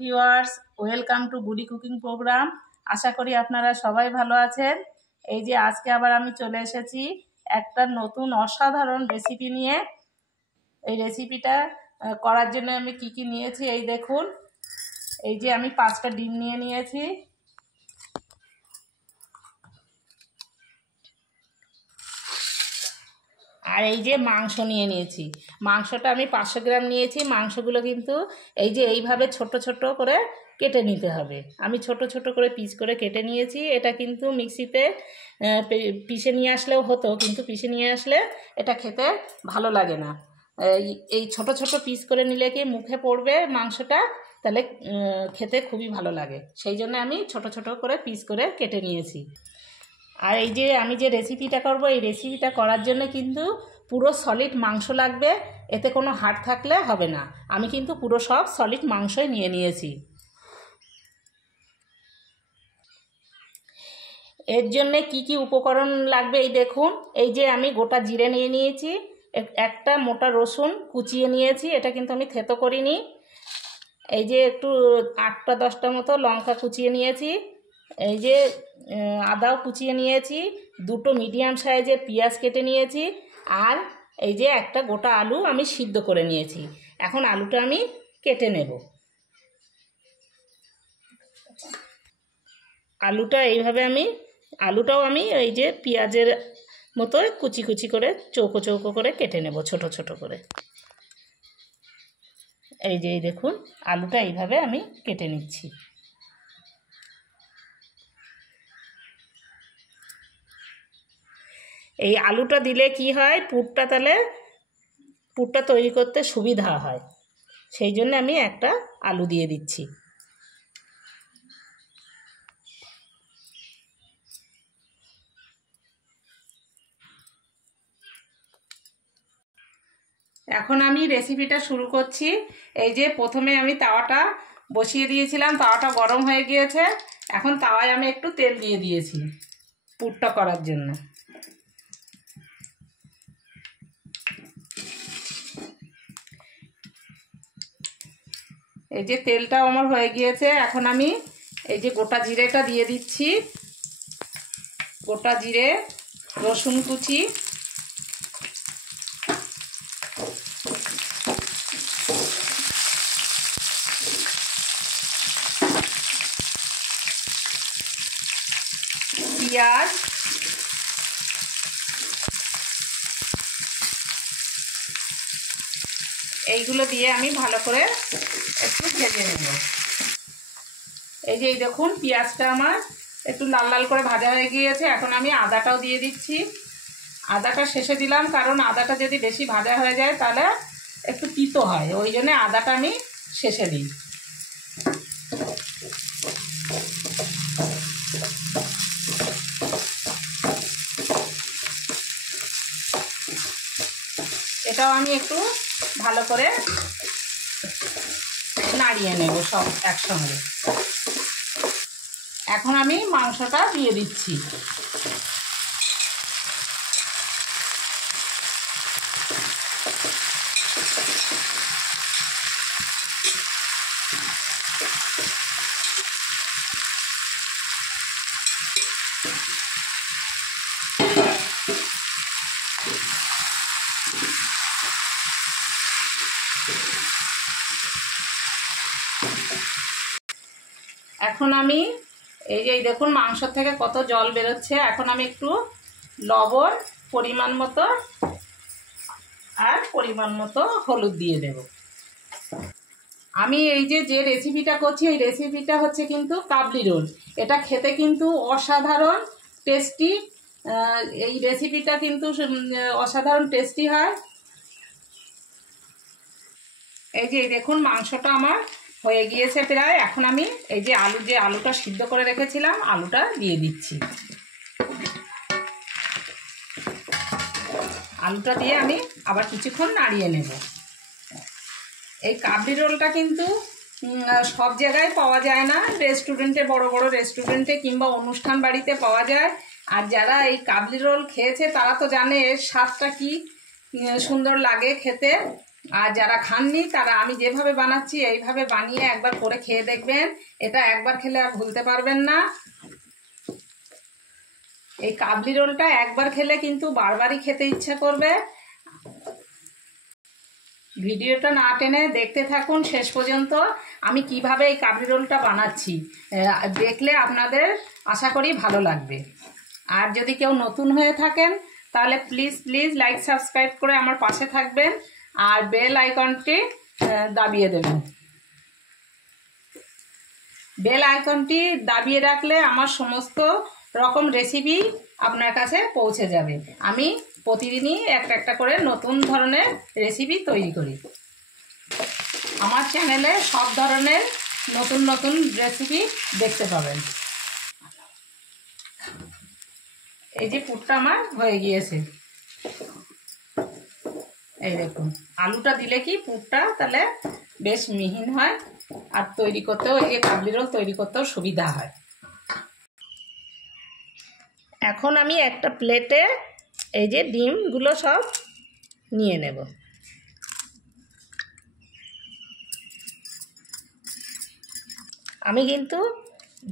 Viewers, welcome to বুডি cooking program. আশা করি আপনারা সবাই ভালো আছেন। এই যে আজকে আবার আমি চলে এসেছি একটা নতুন অসাধারণ রেসিপি নিয়ে। এই রেসিপিটা করার জন্য আমি কি কি নিয়েছি এই দেখুন। এই যে আমি 5টা ডিম নিয়ে নিয়েছি, আর এই যে মাংস নিয়ে নিয়েছি। মাংসটা আমি 500 গ্রাম নিয়েছি। মাংসগুলো কিন্তু এই যে এইভাবে ছোট ছোট করে কেটে নিতে হবে। আমি ছোট ছোট করে পিস করে কেটে নিয়েছি। এটা কিন্তু মিক্সিতে পিষে নিয়ে আসলেও হতো, কিন্তু পিষে নিয়ে আসলে এটা খেতে ভালো লাগে না। এই ছোট ছোট পিস করে নিলে কি মুখে পড়বে মাংসটা, তাহলে খেতে খুবই ভালো লাগে। সেই জন্য আমি ছোট ছোট করে পিস করে কেটে নিয়েছি। আর এই যে আমি যে রেসিপিটা করব, এই রেসিপিটা করার জন্য কিন্তু পুরো সলিড মাংস লাগবে, এতে কোনো হাড় থাকলে হবে না। আমি কিন্তু পুরো সব সলিড মাংসই নিয়ে নিয়েছি। এর জন্য কি কি উপকরণ লাগবে এই দেখুন। এই যে আমি গোটা জিরে নিয়ে নিয়েছি, একটা মোটা রসুন কুচিয়ে নিয়েছি, এটা কিন্তু আমি থেতো করিনি। এই যে একটু 8টা 10টা মতো লঙ্কা কুচিয়ে নিয়েছি। এই যে আদাও কুচিয়ে নিয়েছি, 2টো মিডিয়াম সাইজের পেঁয়াজ কেটে নিয়েছি, আর এই যে একটা গোটা আলু আমি সিদ্ধ করে নিয়েছি। এখন আলুটা আমি কেটে নেব। আলুটাও আমি এই যে পেঁয়াজের মতো কুচি কুচি করে চৌকো চৌকো করে কেটে নেব, ছোট ছোট করে। এই যে দেখুন, আলুটা এইভাবে আমি কেটে নিচ্ছি। এই আলুটা দিলে কি হয়, পুরটা তৈরি করতে সুবিধা হয়, সেই জন্য আমি একটা আলু দিয়ে দিচ্ছি। এখন আমি রেসিপিটা শুরু করছি। এই যে প্রথমে আমি তাওয়াটা বসিয়ে দিয়েছিলাম, তাওয়াটা গরম হয়ে গিয়েছে। এখন তাওয়ায় আমি একটু তেল দিয়ে দিয়েছি পুরটা করার জন্য। এই যে তেলটাও আমার হয়ে গিয়েছে। এখন আমি এই যে গোটা জিরেটা দিয়ে দিচ্ছি, গোটা জিরে, রসুন কুচি, পেঁয়াজ, এইগুলো দিয়ে আমি ভালো করে একটু ভেজে নেব। এই যে দেখুন, পেঁয়াজটা আমার একটু লাল লাল করে ভাজা হয়ে গিয়েছে। এখন আমি আদাটাও দিয়ে দিচ্ছি। আদাটা শেষে দিলাম, কারণ আদাটা যদি বেশি ভাজা হয়ে যায় তাহলে একটু তিতো হয়, ওই জন্য আদাটা আমি শেষে দিই। এটাও আমি একটু ভালো করে নাড়িয়ে নেব সব একসঙ্গে। এখন আমি মাংসটা দিয়ে দিচ্ছি। এখন আমি এই যে দেখুন, মাংস থেকে কত জল বেরোচ্ছে। এখন আমি একটু লবণ পরিমাণ মতো আর পরিমাণ মতো হলুদ দিয়ে দেব। আমি এই যে রেসিপিটা করছি, এই রেসিপিটা হচ্ছে কিন্তু কাবলি রোল। এটা খেতে কিন্তু অসাধারণ টেস্টি। এই রেসিপিটা কিন্তু অসাধারণ টেস্টি হয়। এই যে দেখুন, মাংসটা আমার হয়ে গিয়েছে প্রায়। এখন আমি এই যে আলুটা সিদ্ধ করে রেখেছিলাম, আলুটা দিয়ে দিচ্ছি। আলুটা দিয়ে আমি আবার কিছুক্ষণ নাড়িয়ে নেব। এই কাবলি রোলটা কিন্তু সব জায়গায় পাওয়া যায় না। রেস্টুরেন্টে, বড় বড় রেস্টুরেন্টে কিংবা অনুষ্ঠান বাড়িতে পাওয়া যায়। আর যারা এই কাবলি রোল খেয়েছে তারা তো জানে এর স্বাদটা কি সুন্দর লাগে খেতে। আর যারা খাননি তারা আমি যেভাবে বানাচ্ছি এইভাবে বানিয়ে একবার করে খেয়ে দেখবেন। এটা একবার খেলে আর ভুলতে পারবেন না। এই কাবলি রোলটা একবার খেলে কিন্তু বারবারই খেতে ইচ্ছা করবে। ভিডিওটা না টেনে দেখতে থাকুন শেষ পর্যন্ত, আমি কিভাবে এই কাবলি রোলটা বানাচ্ছি। দেখলে আপনাদের আশা করি ভালো লাগবে। আর যদি কেউ নতুন হয়ে থাকেন তাহলে প্লিজ লাইক সাবস্ক্রাইব করে আমার পাশে থাকবেন আর বেল আইকনটি দাবিয়ে দেবেন। বেল আইকনটি দাবিয়ে রাখলে আমার সমস্ত রকম রেসিপি আপনার কাছে পৌঁছে যাবে। আমি প্রতিদিনই একটা একটা করে নতুন ধরনের রেসিপি তৈরি করি। আমার চ্যানেলে সব ধরনের নতুন নতুন রেসিপি দেখতে পাবেন। এই যে পুরটা আমার হয়ে গিয়েছে, এই দেখুন। আলুটা দিলে কি পুরটা তাহলে বেশ মিহিন হয় আর তৈরি করতেও, এই যে কাবলি রোল তৈরি করতেও সুবিধা হয়। এখন আমি একটা প্লেটে এই যে ডিমগুলো সব নিয়ে নেব। আমি কিন্তু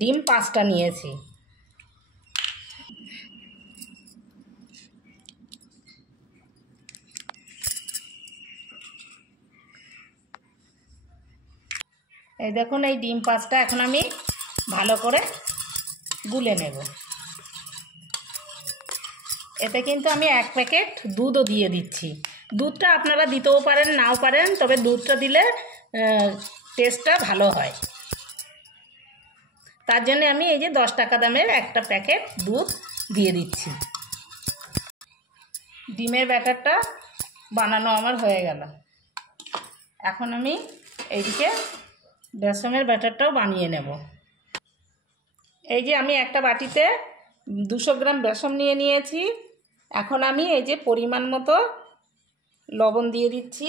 ডিম 5টা নিয়েছি। এই দেখুন এই ডিম 5টা এখন আমি ভালো করে গুলে নেব। এতে কিন্তু আমি 1 প্যাকেট দুধও দিয়ে দিচ্ছি। দুধটা আপনারা দিতেও পারেন নাও পারেন, তবে দুধটা দিলে টেস্টটা ভালো হয়। তার জন্য আমি এই যে 10 টাকা দামের একটা প্যাকেট দুধ দিয়ে দিচ্ছি। ডিমের ব্যাটারটা বানানো আমার হয়ে গেল। এখন আমি এইদিকে বেসনের ব্যাটারটাও বানিয়ে নেব। এই যে আমি একটা বাটিতে 200 গ্রাম বেসন নিয়ে নিয়েছি। এখন আমি এই যে পরিমাণ মতো লবণ দিয়ে দিচ্ছি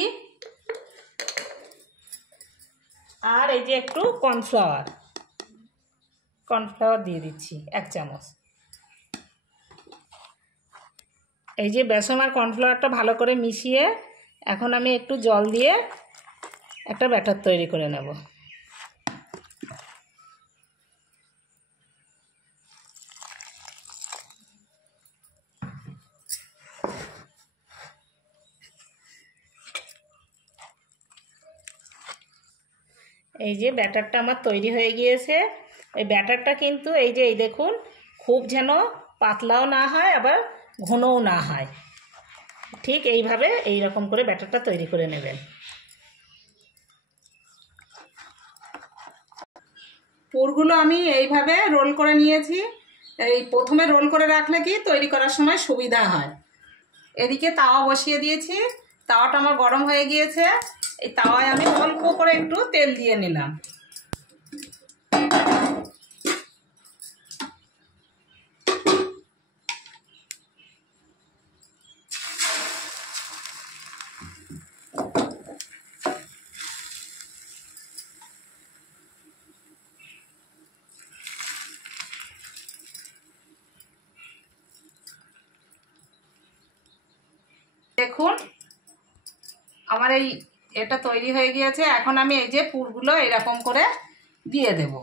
আর এই যে একটু কর্নফ্লাওয়ার দিয়ে দিচ্ছি 1 চামচ। এই যে বেসন আর কর্নফ্লাওয়ারটা ভালো করে মিশিয়ে এখন আমি একটু জল দিয়ে একটা ব্যাটার তৈরি করে নেব। এই যে ব্যাটারটা আমার তৈরি হয়ে গিয়েছে। এই ব্যাটারটা কিন্তু এই যে এই দেখুন খুব যেন পাতলাও না হয় আবার ঘনও না হয়, ঠিক এইভাবে এই রকম করে ব্যাটারটা তৈরি করে নেবেন। পুরগুলো আমি এইভাবে রোল করে নিয়েছি। এই প্রথমে রোল করে রাখলে কি তৈরি করার সময় সুবিধা হয়। এদিকে তাওয়া বসিয়ে দিয়েছি, তাওয়াটা আমার গরম হয়ে গিয়েছে। এই তাওয়ায় আমি অল্প করে একটু তেল দিয়ে নিলাম। দেখুন আমার এটা তৈরি হয়ে গিয়েছে। এখন আমি এই যে পুরগুলো এরকম করে দিয়ে দেব,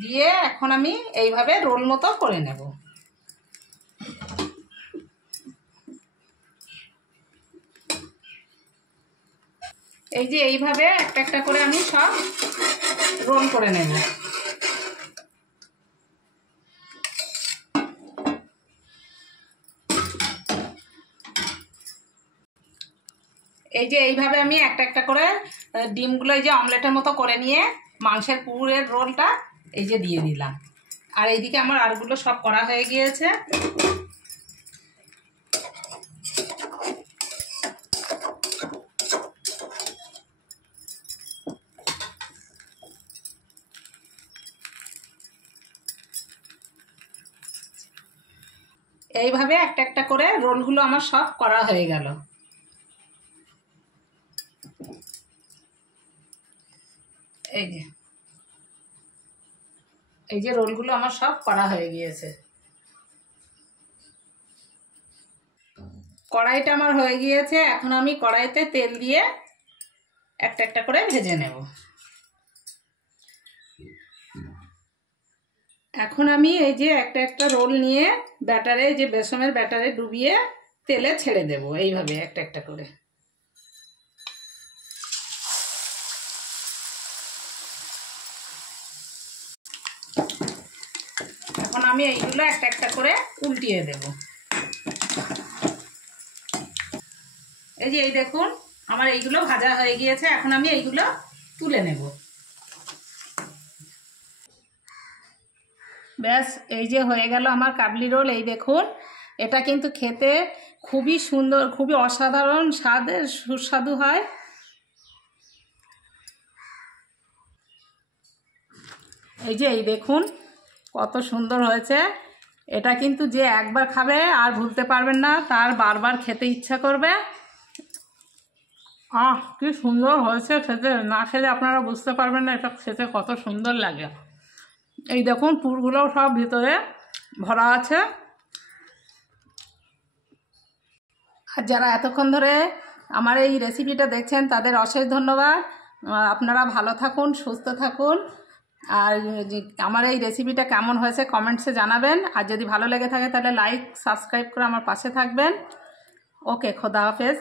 দিয়ে এখন আমি এইভাবে রোল মতো করে নেব। এই যে এইভাবে একটা একটা করে আমি সব রোল করে নেব। এই যে এইভাবে আমি একটা একটা করে ডিমগুলো এই যে অমলেটের মতো করে নিয়ে মাংসের পুরের রোলটা এই যে দিয়ে দিলাম। আর এইদিকে আমার আরগুলো সব করা হয়ে গিয়েছে। এইভাবে একটা একটা করে রোলগুলো আমার সব করা হয়ে গেল। এই যে রোলগুলো আমার সব করা হয়ে গিয়েছে। কড়াইটা আমার হয়ে গিয়েছে, এখন আমি কড়াইতে তেল দিয়ে একটা একটা করে ভেজে নেব। এখন আমি এই যে একটা একটা রোল নিয়ে ব্যাটারে, যে বেসনের ব্যাটারে ডুবিয়ে তেলে ছেড়ে দেব, এইভাবে একটা একটা করে। এখন আমি এইগুলো একটা একটা করে উল্টিয়ে দেব। এই যে এই দেখুন আমার এইগুলো ভাজা হয়ে গিয়েছে, এখন আমি এইগুলো তুলে নেব। ব্যাস, এই যে হয়ে গেল আমার কাবলি রোল। এই দেখুন, এটা কিন্তু খেতে খুবই সুন্দর, খুবই অসাধারণ স্বাদের, সুস্বাদু হয়। এই যে এই দেখুন কত সুন্দর হয়েছে। এটা কিন্তু যে একবার খাবে আর ভুলতে পারবেন না, তার বারবার খেতে ইচ্ছা করবে। কি সুন্দর হয়েছে খেতে, না খেলে আপনারা বুঝতে পারবেন না এটা খেতে কত সুন্দর লাগে। এই দেখুন পুরগুলো সব ভিতরে ভরা আছে। আর যারা এতক্ষণ ধরে আমার এই রেসিপিটা দেখছেন তাদের অশেষ ধন্যবাদ। আপনারা ভালো থাকুন, সুস্থ থাকুন। আর আমার এই রেসিপিটা কেমন হয়েছে কমেন্টসে জানাবেন। আর যদি ভালো লেগে থাকে তাহলে লাইক সাবস্ক্রাইব করে আমার পাশে থাকবেন। ওকে, খোদা হাফেজ।